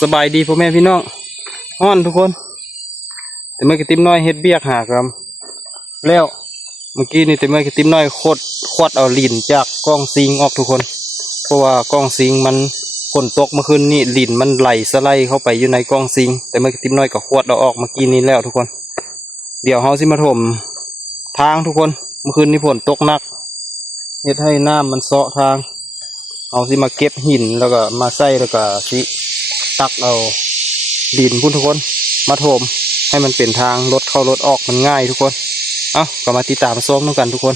สบายดีพ่อแม่พี่น้องฮ้อนทุกคนแต่เมื่อกระติมน้อยเฮ็ดเบียกหากครับแล้วเมื่อกี้นี่แต่เมื่อกระติมน้อยขวดเอาลิ้นจากกล้องซิงออกทุกคนเพราะว่ากล้องซิงมันฝนตกเมื่อคืนนี้ลิ้นมันไหลสไลด์เข้าไปอยู่ในกล้องซิงแต่เมื่อกระติมน้อยก็ขวดเอาออกเมื่อกี้นี้แล้วทุกคนเดี๋ยวเฮาสิมาถมทางทุกคนเมื่อคืนนี้ฝนตกหนักเฮ็ดให้น้ำมันเซาะทางเอาสิมาเก็บหินแล้วก็มาใส่แล้วก็สิตักเอาดินพุ่นทุกคนมาถมให้มันเป็นทางรถเข้ารถออกมันง่ายทุกคนก็มาติดตามซ้อมกันทุกคน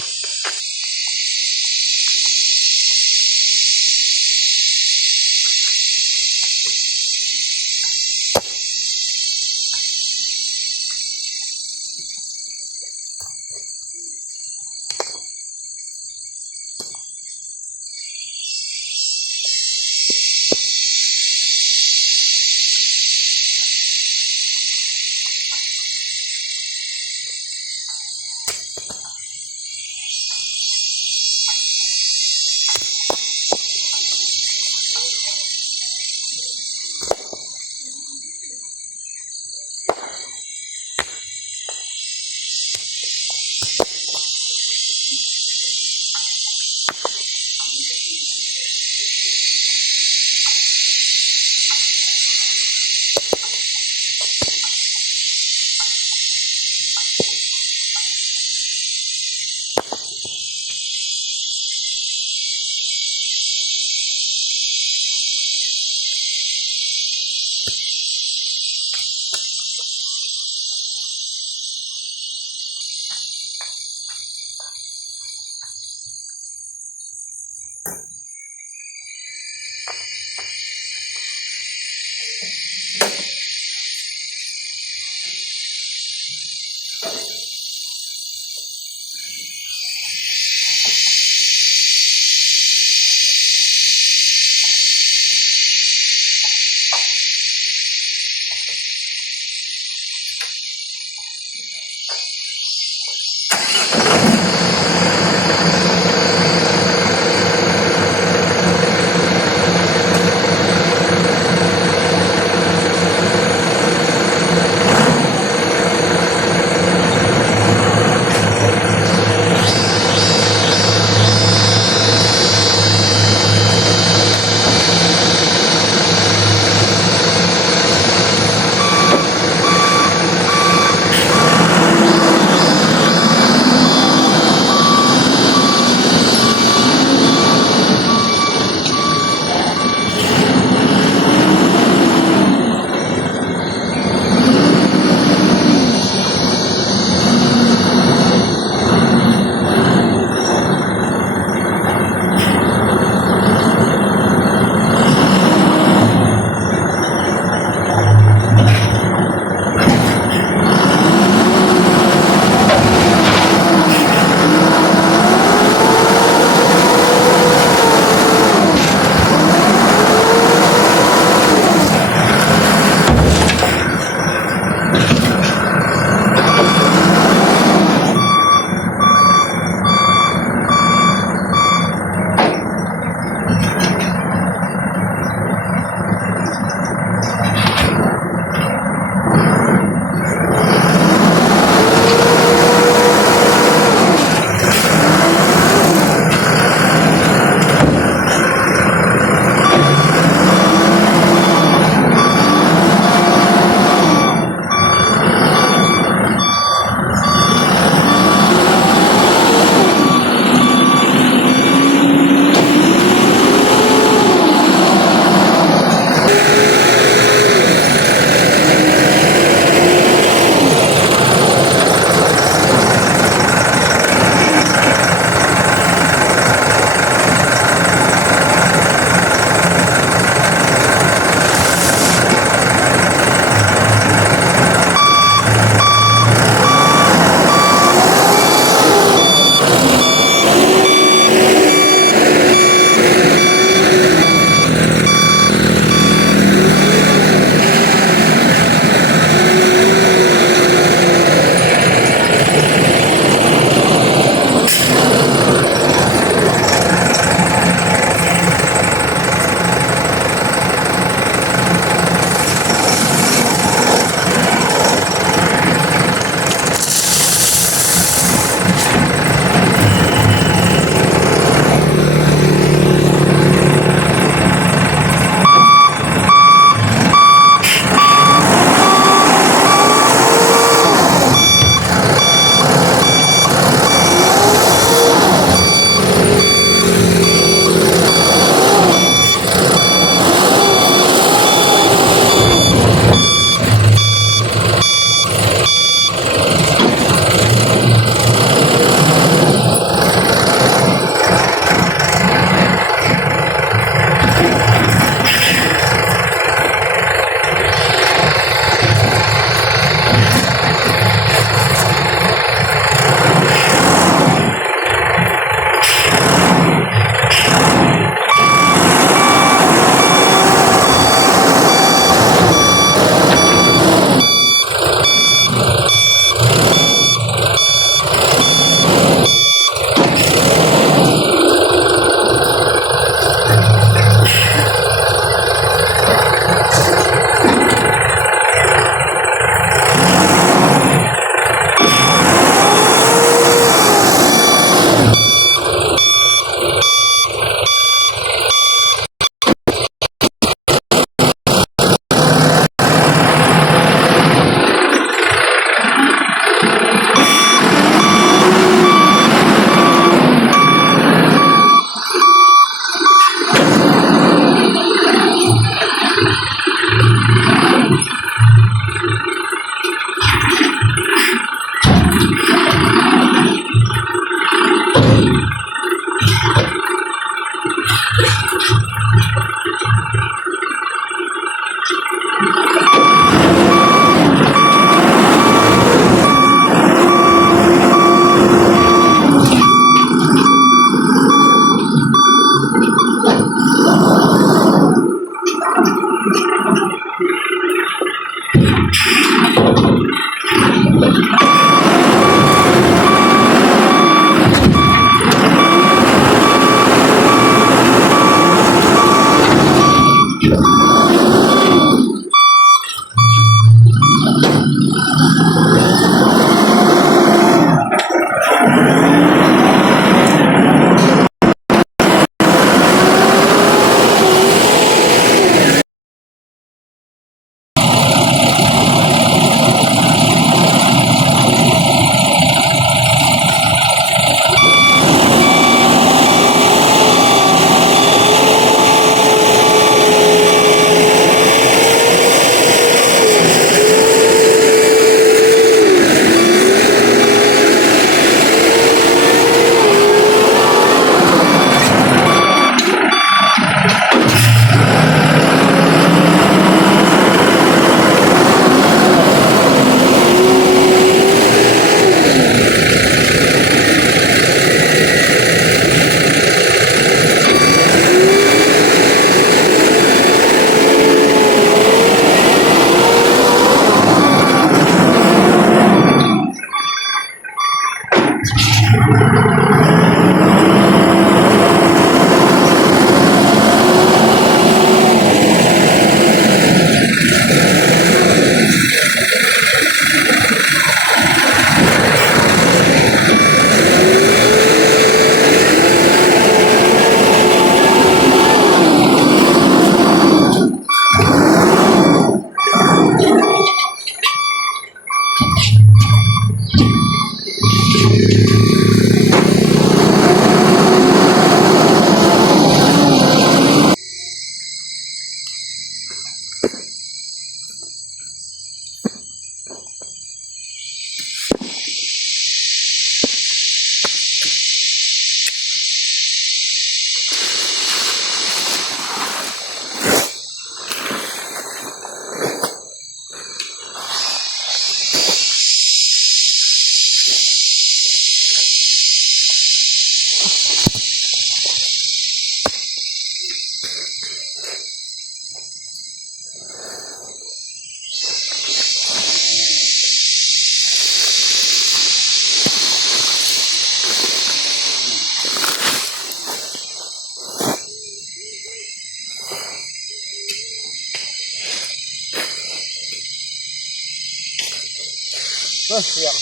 เสียง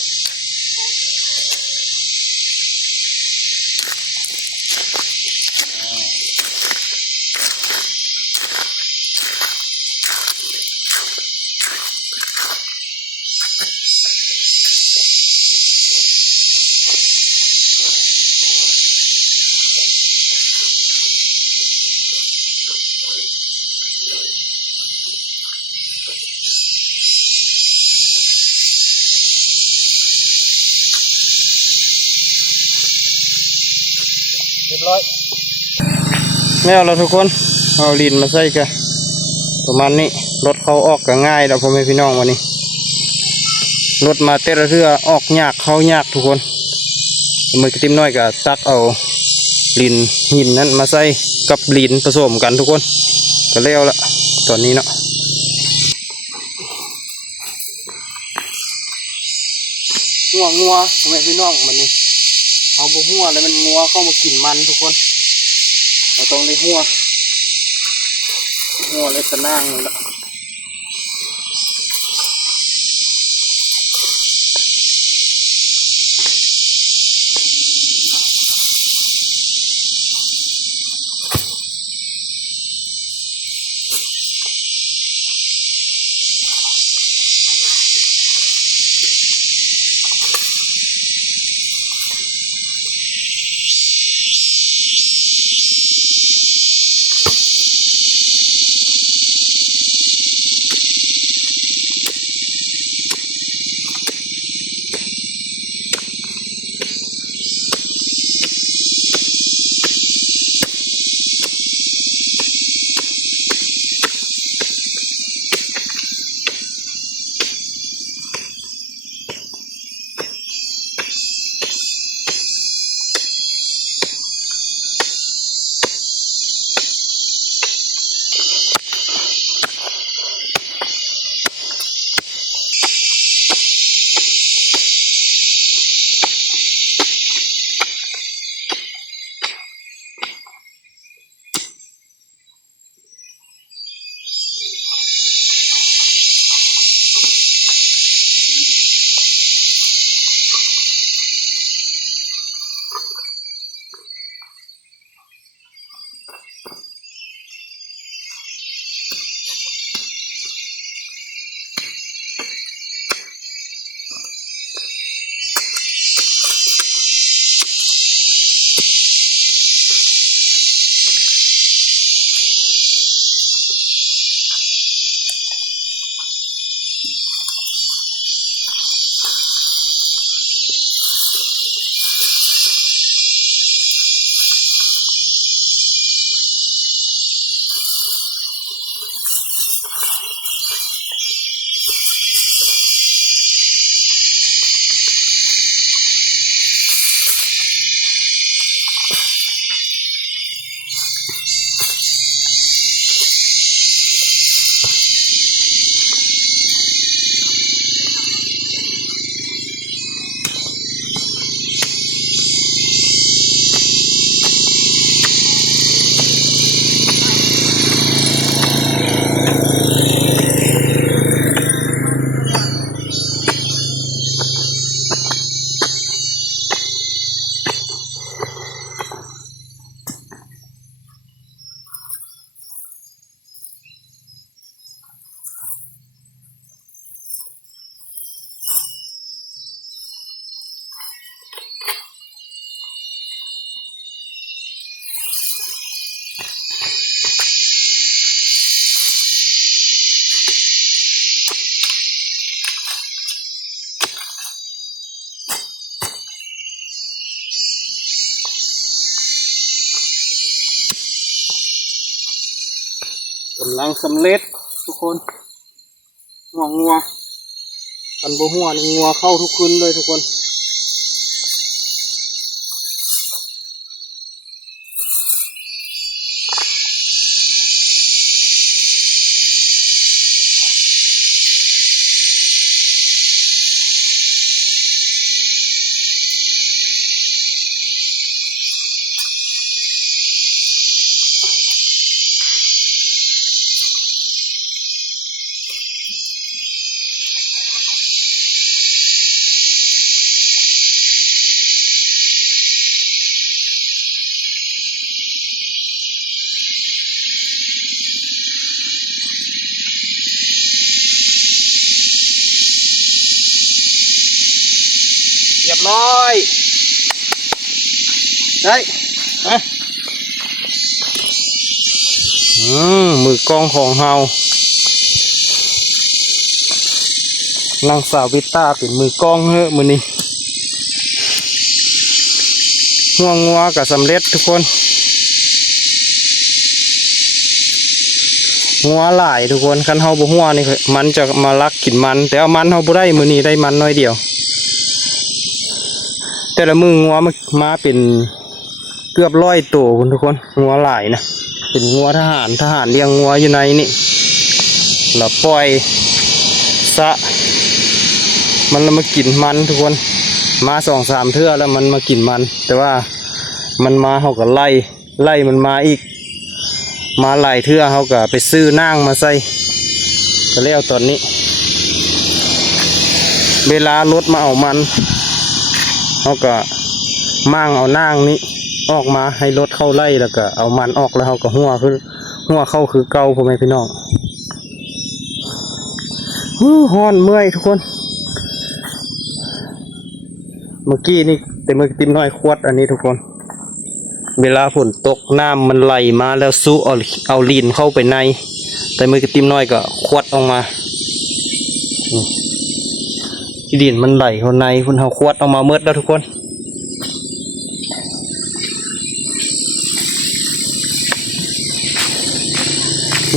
เรียบร้อยแล้วเราทุกคนเอาลิ้นมาใส่กันประมาณนี้รถเขาออกก็ง่ายแล้วพ่อแม่พี่น้องวันนี้รถมาเตะเรือออกยากเข้ายากทุกคนมือกระติมน้อยก็ตักเอาลิ้นหินนั้นมาใส่กับลิ้นผสมกันทุกคนก็แล้วละตอนนี้เนาะงัวพ่อแม่พี่น้องมันนี่เอาบุหัวแล้วมันงัวเข้ามากินมันทุกคนเราต้องได้หัวเลยตะนางเลยละ กำลังสำเร็จทุกคนงัวกันบ่หัวนี่งัวเข้าทุกคืนเลยทุกคนเรียบร้อยได้มือกองของเฮานางสาววิต้าเป็นมือกองเฮ้อมือนี้งัวกับสำเร็จทุกคนงัวหลายทุกคนคันเฮาบ่หัวนี่มันจะมาลักกินมันแต่เอามันเฮาบ่ได้มือนี้ได้มันน้อยเดียวแต่ละมืองัวมาเป็นเกือบ100 ตัวคุณทุกคนงัวหลายนะเป็นงัวทหารเลี้ยงงัวอยู่ในนี่แล้วปล่อยสะมันมากินมันทุกคนมา2-3 เทื่อแล้วมันมากินมันแต่ว่ามันมาเขาก็ไล่มันมาอีกมาหลายเทื่อเขาก็ไปซื้อนางมาใส่ก็แล้วตอนนี้เวลารถมาเอามันเขาก็มั่งเอานางนี้ออกมาให้รถเข้าไล่แล้วก็เอามันออกแล้วเขาก็หัวเข้าคือเก่าพ่อแม่พี่น้องฮ้อนเมื่อยทุกคนเมื่อกี้นี่แต่เมื่อติมน้อยขวดอันนี้ทุกคนเวลาฝนตกน้ำมันไหลมาแล้วสู้เอาลีนเข้าไปในแต่เมื่อติมน้อยก็ขวดออกมาที่ดินมันไหลเข้าในคุณเอาขวดออกมาเมื่อแล้วทุกคน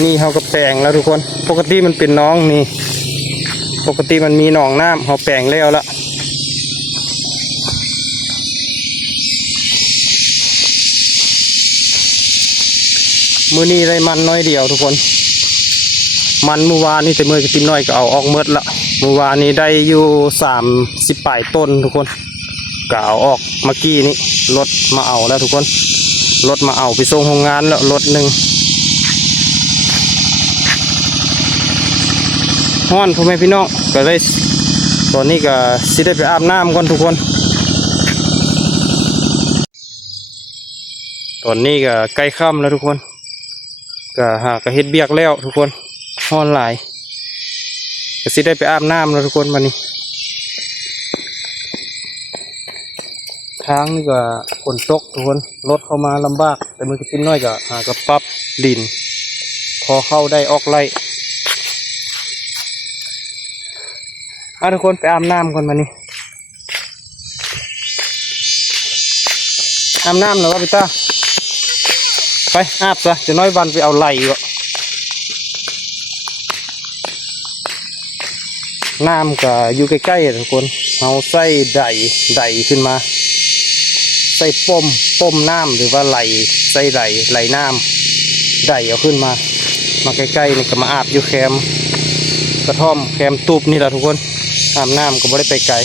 นี่เขาก็แปลงแล้วทุกคนปกติมันเป็นน้องนี่ปกติมันมีหนองน้ำเขาแปลงแล้วละมือนี้ได้มันน้อยเดียวทุกคนมันเมื่อวานนี่แต่เมื่อติมน้อยก็เอาออกเมื่อละเมื่อวานนี้ได้อยู่30 ปลายต้นทุกคนก็เอาออกเมื่อกี้นี้รถมาเอาแล้วทุกคนรถมาเอาไปส่งโรงงานแล้วรถหนึ่งฮ้อนพ่อแม่พี่น้องก็ได้ตอนนี้ก็สิได้ไปอาบน้ำก่อนทุกคนตอนนี้ก็ใกล้ค่ำแล้วทุกคนก็หากระเฮ็ดเบียกแล้วทุกคนฮ้อนหลายก็สิได้ไปอาบน้ำแล้วทุกคนวันนี้ทางนี่ก็ฝนตกทุกคนรถเข้ามาลำบากแต่มือกินน้อยก็หากระปรับดินพอเข้าได้ออกไล่ทุกคนไปอาบน้ำก่อนมานี่อาบน้ำเหรอวะพี่ตาไปอาบซะจะน้อยวันไปเอาไหลก็น้ำก็อยู่ใกล้ๆทุกคนเอาใส่ใดขึ้นมาใส่ป้มน้ำหรือว่าไหลใส่ไหลน้ำใดเอาขึ้นมาใกล้ๆนี่ก็มาอาบอยู่แคมกระท่อมแคมตูบนี่แหละทุกคนอาบน้ำก็ไม่ได้ไปไกล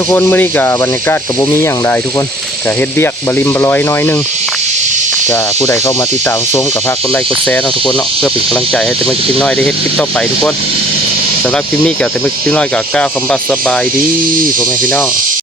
ทุกคนมื้อนี้กับบรรยากาศกับบ่มีอย่างใดทุกคนก็เฮ็ดเบียกบริมบลอยน้อยนึงก็ผู้ใดเข้ามาติดตามชมกับพากกดไลค์กดแชร์นะทุกคนเนาะเพื่อเป็นกำลังใจให้แต่ไม่กินน้อยได้เฮ็ดคลิปต่อไปทุกคนสำหรับคลิปนี้ก็แต่ไม่กินน้อยก็ก้าวคำบัดสบายดีพ่อแม่พี่น้อง